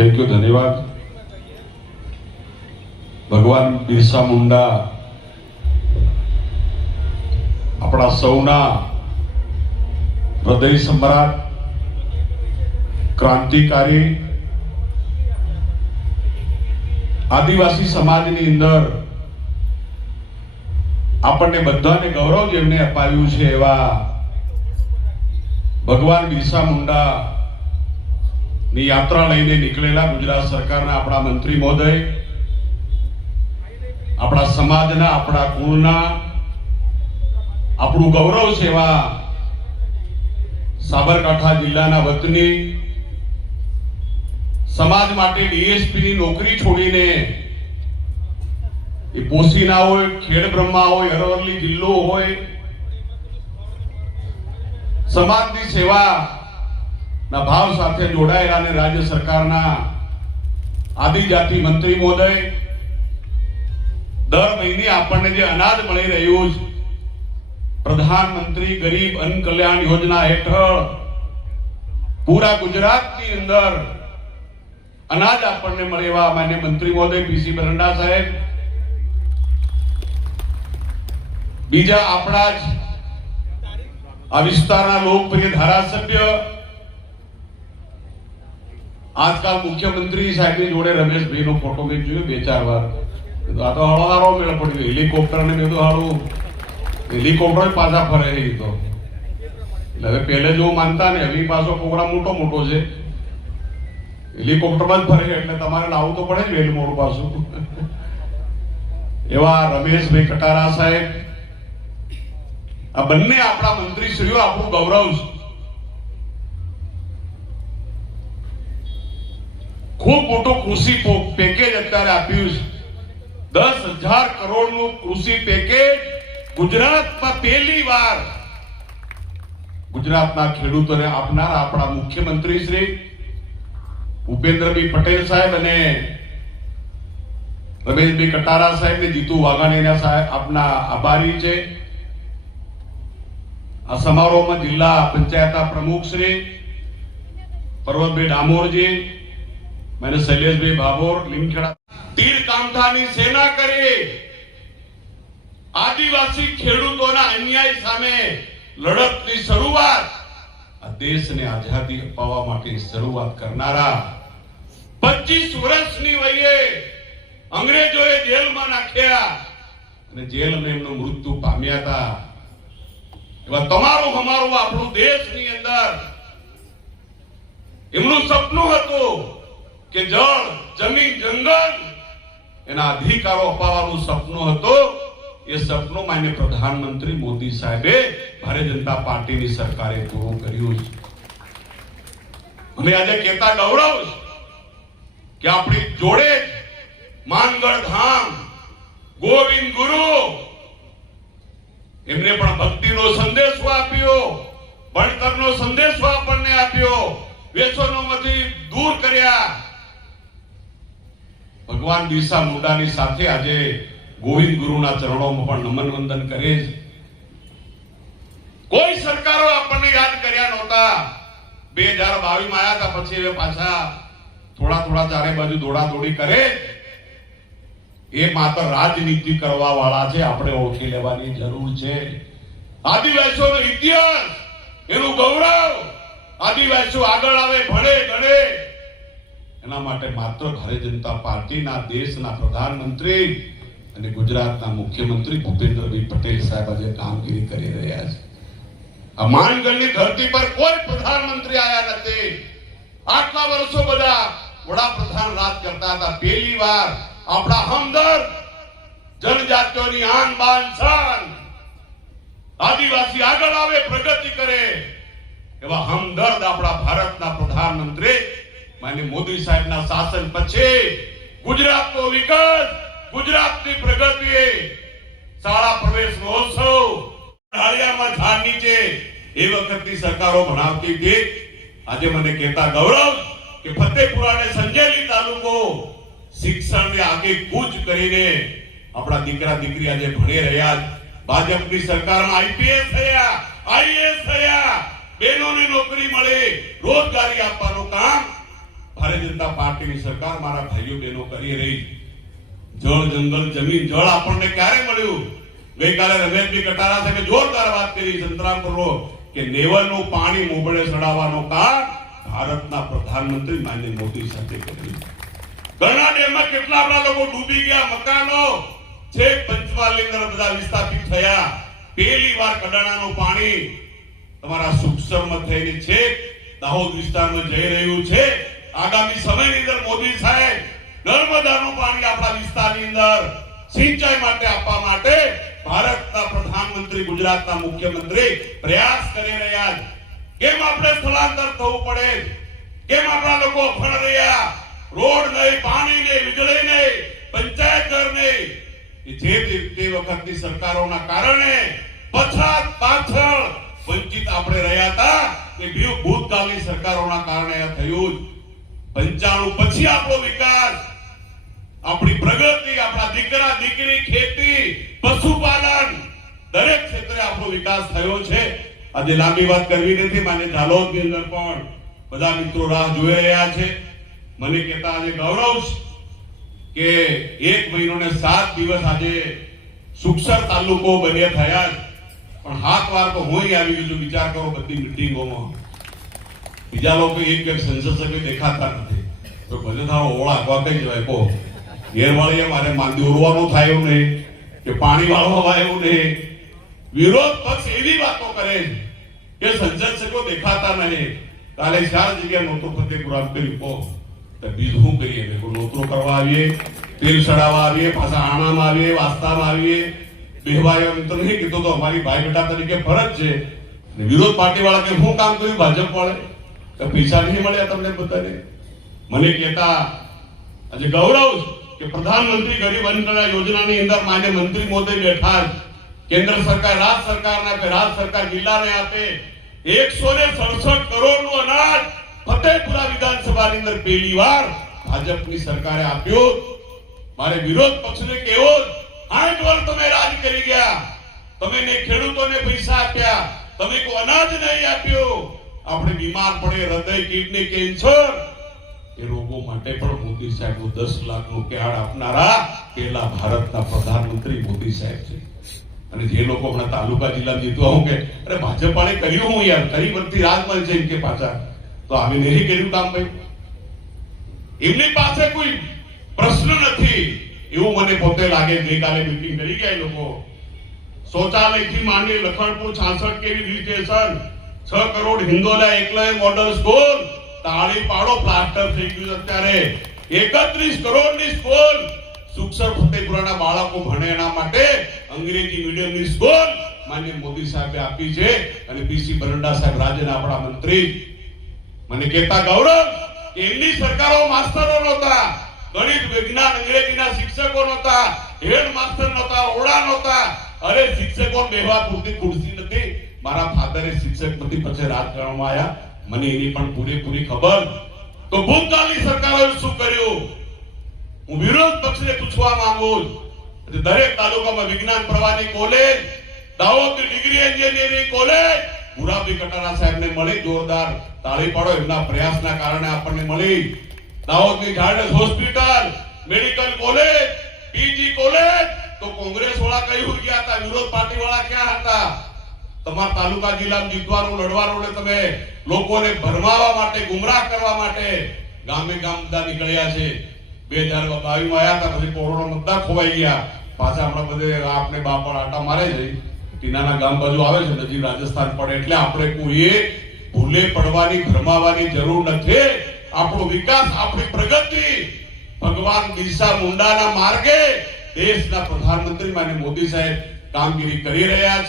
Thank you ધન્યવાદ ભગવાન બિરસા મુંડા, આપણા સૌના હૃદય સમ્રાટ, ક્રાંતિકારી, આદિવાસી સમાજની અંદર આપણને બધાને ગૌરવ જેમને અપાવ્યું છે એવા ભગવાન બિરસા મુંડા ની યાત્રા લઈને નીકળેલા ગુજરાત સરકારના આપણા મંત્રી મહોદય, આપણા સમાજના, આપણા કુળના, આપણું ગૌરવ એવા સાબરકાંઠા જિલ્લાના વતની, સમાજ માટે ડીએસપી ની નોકરી છોડીને એ પોસીના હોય, ખેડ બ્રહ્મા હોય, અરવલ્લી જિલ્લો હોય, સમાજની સેવા ના ભાવ સાથે જોડાયેલા અને રાજ્ય સરકારના આદિજાતિ મંત્રી મહોદય, દર મહિને આપણને જે અનાજ મળી રહ્યું છે, પ્રધાનમંત્રી ગરીબ અન્ન કલ્યાણ યોજના હેઠળ પૂરા ગુજરાતની અંદર અનાજ આપણને મળે એવા માન્ય મંત્રી મહોદય પીસી બરંડા સાહેબ. બીજા આપણા જ આ વિસ્તારના લોકપ્રિય ધારાસભ્ય આજકાલ મુખ્યમંત્રી સાહેબની જોડે રમેશભાઈ નો ફોટો મેં જોયો બે ચાર વાર. આ તો હળો હારો મેળ પડ્યો હેલિકોપ્ટર ને બધું હારું હેલિકોપ્ટર પાછા ફરે એ તો. એટલે હવે પહેલે જેવું માનતા ને હવે પાછો પ્રોગ્રામ મોટો મોટો છે. હેલિકોપ્ટરમાં જ ફરે એટલે તમારે લાવવું તો પડે જ વહેલું મોડું પાછું. એવા રમેશભાઈ કટારા સાહેબ. આ બંને આપણા મંત્રીશ્રીઓ આપણું ગૌરવ છે. ખૂબ મોટું કૃષિ પેકેજ અત્યારે આપ્યું છે. દસ હજાર કરોડનું કૃષિ પેકેજ ગુજરાતમાં પહેલી વાર ગુજરાતના ખેડૂતોને આપનાર આપણા મુખ્યમંત્રી શ્રી ભૂપેન્દ્રભાઈ પટેલ સાહેબ અને રમેશભાઈ કટારા સાહેબ ને જીતુ વાઘાણીના સાહેબ આપના આભારી છે. આ સમારોહમાં જિલ્લા પંચાયતના પ્રમુખ શ્રી પર્વતભાઈ ડામોરજી મને શૈલેષભાઈ ભાભોર, લીમખેડા. તીર કામઠાની સેના કરી આદિવાસી ખેડૂતોના અન્યાય સામે લડતની શરૂઆત દેશને આઝાદી અપાવવા માટે શરૂઆત કરનારા 25 વર્ષની વયે અંગ્રેજોએ જેલમાં નાખ્યા અને જેલમાં એમનું મૃત્યુ પામ્યા હતા. એવા તમારું અમારું આપણું દેશની અંદર એમનું સપનું હતું કે જળ, જમીન, જંગલ, એના અધિકારો અપાવવાનું સપનું હતું. એ સપનું માન્ય પ્રધાનમંત્રી મોદી સાહેબે ભારતીય જનતા પાર્ટીની સરકારે પૂરું કર્યું છે. અમે આજે કહેતા ગૌરવ કે આપણી જોડે માનગઢ ધામ, ગોવિંદ ગુરુ, એમને પણ ભક્તિનો સંદેશો આપ્યો, ભણતરનો સંદેશો આપણને આપ્યો વેસનોમાંથી દૂર કર્યા. ભગવાન બિરસા મુંડાની સાથે આજે ગોવિંદ ગુરુના ચરણોમાં પણ નમન વંદન કરે છે. કોઈ સરકારો આપણને યાદ કર્યા નહોતા. બે હજાર બાવીસમાં આવ્યા હતા, પછી હવે પાછા થોડા થોડા ચારે બાજુ દોડા દોડી કરે. એ માત્ર રાજનીતિ કરવા વાળા છે, આપણે ઓળખી લેવાની જરૂર છે. આદિવાસીઓનો ઇતિહાસ, એનું ગૌરવ. આદિવાસીઓ આગળ આવે, ભણે, ગણે. એના માટે માત્ર ભારતીય જનતા પાર્ટીના દેશના પ્રધાનમંત્રી અને ગુજરાતના મુખ્યમંત્રી ભૂપેન્દ્રભાઈ પટેલ સાહેબ આજે કામગીરી કરી રહ્યા છે. આ માનગઢની ધરતી પર કોઈ પ્રધાનમંત્રી આયા નથી. આટલા વર્ષો બધા વડાપ્રધાન રાજ કરતા હતા. પહેલી વાર આપણા હમદર્દ જનજાતિઓની આન બાન શાન આદિવાસી આગળ આવે, પ્રગતિ કરે એવા હમદર્દ આપણા ભારતના પ્રધાનમંત્રી માન્ય મોદી સાહેબના શાસન પછી ગુજરાતનો વિકાસ, ગુજરાતની પ્રગતિ શાળા પ્રવેશ મહોત્સવ ડાળિયામાં ઝાડ નીચે એ વખતની સરકારો ભણાવતી હતી આજે મને કહેતા ગૌરવ કે ફતેપુરા અને સંજેલી તાલુકો શિક્ષણને આગે કૂચ કરીને આપણા દીકરા દીકરી આજે ભણી રહ્યા. ભાજપની સરકારમાં આઈપીએસ થયા, આઈએસ થયા બહેનોને નોકરી મળે, રોજગારી આપવાનું કામ જનતા પાર્ટીની સરકાર મારા ભાઈઓ બહેનો કરી રહી જળ, જંગલ, જમીન, જળ આપણને ક્યારે મળ્યું? ગઈકાલે રમેશભાઈ કટારા સાથે જોરદાર વાત કરી સંતરામપુરો કે નેવલનું પાણી મોબળે ચડાવવાનો કામ ભારતના પ્રધાનમંત્રી માન્ય મોદી સાથે કર્યું. ઘણા ડેમમાં કેટલા આપણા લોકો ડૂબી ગયા, મકાનો? છે પંચમહાલની અંદર બધા વિસ્થાપિત થયા. પહેલી વાર કડાણાનું પાણી તમારા સુખસરમાં થઈને છે દાહોદ વિસ્તારમાં જઈ રહ્યું છે. આગામી સમયની અંદર મોદી સાહેબ નર્મદાનું પાણી આપણા વિસ્તારની અંદર સિંચાઈ માટે આપવા માટે ભારતના પ્રધાનમંત્રી, ગુજરાતના મુખ્યમંત્રી પ્રયાસ કરી રહ્યા છે. કેમ આપણે સ્થળાંતર થવું પડે કેમ આપણા લોકો અફળ રહ્યા? રોડ નહીં, પાણી નહીં, વીજળી નહીં, પંચાયત ઘર નહીં. જે તે- વખતની સરકારોના કારણે પછાત પાછળ વંચિત આપણે રહ્યા હતા, તે ભૂતકાળની સરકારોના કારણે થયું. પંચાણું પછી આપણો વિકાસ. આપણી પ્રગતિ, આપણા દીકરા, દીકરી, ખેતી, પશુપાલન, દરેક ક્ષેત્રે આપણો વિકાસ થયો છે. આજે લાંબી વાત કરવી નથી માને ઝાલોદની અંદર પણ બધા મિત્રો રાહ જોઈ રહ્યા છે. મને કહેતા આજે ગૌરવ કે એક મહિનો ને સાત દિવસ આજે સુખસર તાલુકો બન્યા થયા પણ હાથ વાર તો હું આવી ગયો વિચાર કરો બધી મિટિંગોમાં બીજા લોકો એક એક સંસદ દેખાતા નથી. તો ભલે તારો ઓળ આગવા કઈ કહો, ઘેરવાળીએ મારે માંદી ઉરવાનું થાય એવું નહીં, કે પાણી વાળવા એવું નહીં. વિરોધ પક્ષ એવી વાતો કરે કે સંસદ સભ્યો દેખાતા નહીં. કાલે ચાર જગ્યાએ નોતો ફતેપુરા કર્યું, કહો, તો બીજું શું કરીએ? નોતરો કરવા આવીએ, તેલ ચડાવવા આવીએ, પાછા આણામાં આવીએ, વાસ્તામાં આવીએ. બેહવાય એમ તો નહીં કીધું તો અમારી ભાઈ બેટા તરીકે ફરજ છે. વિરોધ પાર્ટી વાળા કે શું કામ કર્યું? ભાજપ વાળે પૈસા નહીં મળ્યા તમને બધાને? મને કહેતા, આજે ગૌરવ કે પ્રધાનમંત્રી ગરીબ અન્નના યોજનાની અંદર માન્ય મંત્રી મોદી બેઠા કેન્દ્ર સરકાર, રાજ્ય સરકારના આપે, રાજ્ય સરકાર જિલ્લાને આપે. એકસો ને સડસઠ કરોડનું અનાજ ફતેપુરા વિધાનસભાની અંદર પહેલી વાર ભાજપની સરકારે આપ્યું. મારે વિરોધ પક્ષને કેવો આઠ વર્ષ તમે રાજ કરી ગયા. તમે ને ખેડૂતોને પૈસા આપ્યા. તમે કોઈ અનાજ નહીં આપ્યું. આપણે બીમાર પડે, હૃદય, કિડની, કેન્સર. એ રોગો માટે પણ મોદી સાહેબનું દસ લાખનું કાર્ડ આપનારા પેલા ભારતના પ્રધાનમંત્રી મોદી સાહેબ છે. અને જે લોકો હમણાં તાલુકા જિલ્લા જીતવા હું કે, અરે ભાજપ વાળે કર્યું હું યાર, કરી વખતે રાજમલ છે કે પાછા. તો આવી નહીં કર્યું કામ ભાઈ? એમની પાસે કોઈ પ્રશ્ન નથી. એવું મને પોતે લાગે, ગઈકાલે મીટિંગ કરી ગયા લોકો લોકો. શૌચાલયથી માંડી લખણપુર છાસઠ કેવી રિલિટેશન છ કરોડ હિન્દોલા એકલય મોડલ સ્કૂલ તાળી પાડો પ્લાસ્ટર થઈ ગયું અત્યારે. એકત્રીસ કરોડની સ્કૂલ સુક્ષર ફતેપુરાના બાળકો ભણે એના માટે અંગ્રેજી મીડિયમની સ્કૂલ માન્ય મોદી સાહેબે આપી છે અને પીસી બરંડા સાહેબ રાજ્યના આપણા મંત્રી. મને કહેતા ગૌરવ એમની સરકારો માસ્ટરો નહોતા, ગણિત, વિજ્ઞાન, અંગ્રેજીના શિક્ષકો નહોતા હેડ માસ્ટર નહોતા ઓડા નહોતા. અરે શિક્ષકો બેવા પૂરતી ખુરશી મારા ફાધરે શિક્ષક નથી પછી રાજકારણમાં આવ્યા મને એની પણ પૂરેપૂરી ખબર. તો ભૂતકાળની સરકારોએ શું કર્યું? હું વિરોધ પક્ષને પૂછવા માંગુ છું. દરેક તાલુકામાં વિજ્ઞાન પ્રવાહની કોલેજ દાહોદની ડિગ્રી એન્જિનિયરિંગ કોલેજ મુરાબી કટારા સાહેબને મળી, જોરદાર તાળી પાડો. એમના પ્રયાસના કારણે આપણને મળી. દાહોદની Zydus hospital, medical college PG college તો કોંગ્રેસ વાળા કહ્યું ક્યાં હતા, વિરોધ પાર્ટી વાળા ક્યાં હતા? તમારા તાલુકા જિલ્લા જીતવાનું લડવાનું ને તમે લોકોને ભરમાવા માટે, ગુમરાહ કરવા માટે ગામે ગામ બધા નીકળ્યા છે. બે હજાર બાવીસમાં આવ્યા હતા, પછી કોરોના બધા ખોવાઈ ગયા. પાછા હમણાં બધે આપને બાપડ આટા મારે છે. ટીનાના ગામ બાજુ આવે છે, નજીક રાજસ્થાન પડે. એટલે આપણે કોઈએ ભૂલે પડવાની, ભરમાવાની જરૂર નથી. આપણો વિકાસ, આપણી પ્રગતિ. ભગવાન બિરસા મુંડાના માર્ગે દેશના પ્રધાનમંત્રી માન્ય મોદી સાહેબ કામગીરી કરી રહ્યા છે.